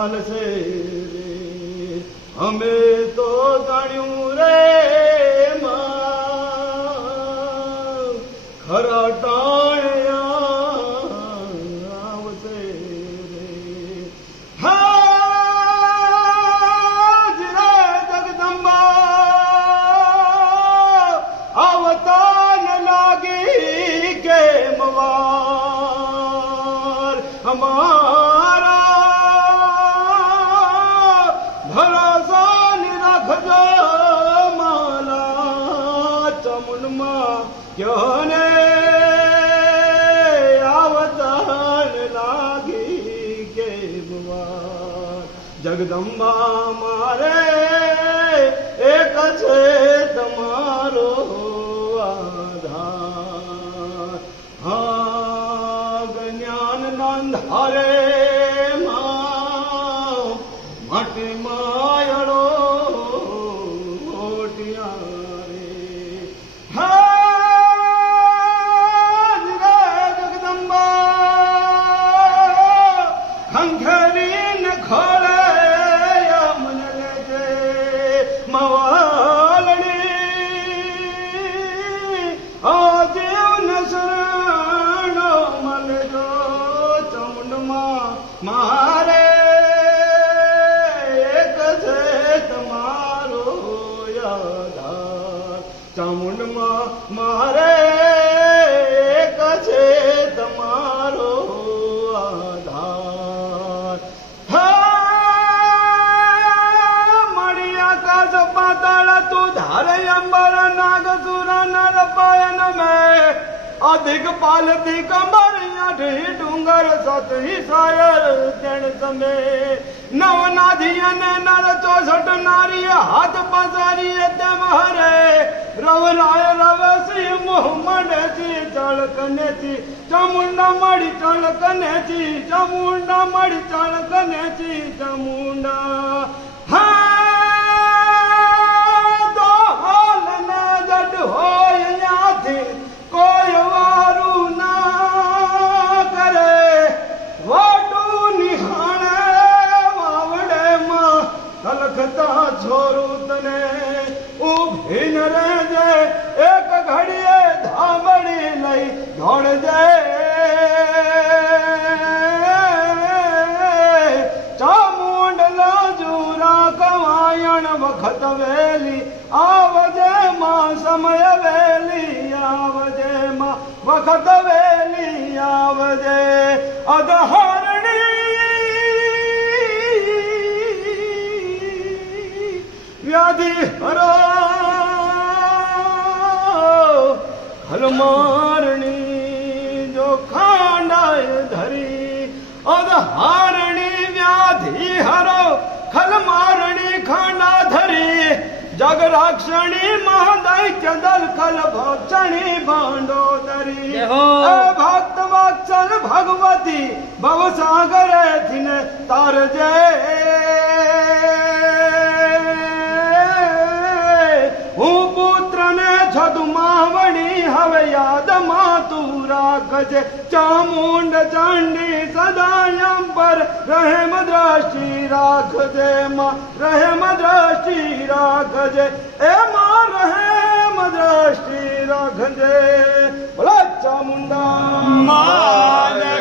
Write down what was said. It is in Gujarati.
ચાલશે રે અમે તો જાણ્યું રે માં ખરા ટાણ્યા આવશે રે હાજ રે જગદંબા આવતા ન લાગી કેમ વાર અમારા ભરોસા રાખજો માલા ચમુનમાં ક્યોને આવતાન લાગી કેમ વાર જગદંબા મારે એક છે તમારો આધાર હા જ્ઞાન નાંધારે માટી માયડો ઓટિયા રે હાજ રે જગદંબા ખંખરીને ખોળે અમને લેજે મવાલડી આજીવને શરણો મળજો ચમુંડમાં મારે ચામુંડમાં મારે એક છે તમારો આધાર મળી આકાશ પાતાળ તું ધારે અંબર નાગસુર નર પાયન મેં અધિક પાલતી કંબર આઠી ડુંગર સતહી સાયર તેણ તમે નવનાધી અને નર 64 નારી હાથ પસારી તેમ હરે રવરાય રવસી મોહમ્મદ જી ચળકને જી ચામુંડા મળી ચળકને જી ચામુંડા મળી ચળકને જી ચામુંડા હા તો હાલ ના જડ હોય યાથી કોઈ વારું ના કરે વાટું નિહાણે વાવડે માં તલખતા છોરું તને ઉભી ન રહેજે એક ઘડીએ ધામડી લઈ દોડજે ચામુંડલા જુરા કવાયણ વખત વેલી આવજે માં સમય વેલી આવજે માં વખત વેલી આવજે અધહરણી વ્યાધિ હરો હલમારણી જો ખાંડાય ધરી અધહારણી વ્યાધિ હરો ખલમારણી ખાંડા ધરી જગરાક્ષણી મહાદૈત્ય દલ ખલ ભક્ષણી ભાંડોદરી ભક્ત વત્સલ ભગવતી ભવસાગરે થીને તારજે હું પુત્રને છદુમાવણી હવે યાદમાં તું રાખજે ચામુંડ ચંડી સદાયમ પર રહેમ દ્રષ્ટિ રાખજે માં રહેમ દ્રષ્ટિ રાખજે એમાં રહેમ દ્રષ્ટિ રાખજે બોલો ચામુંડા માને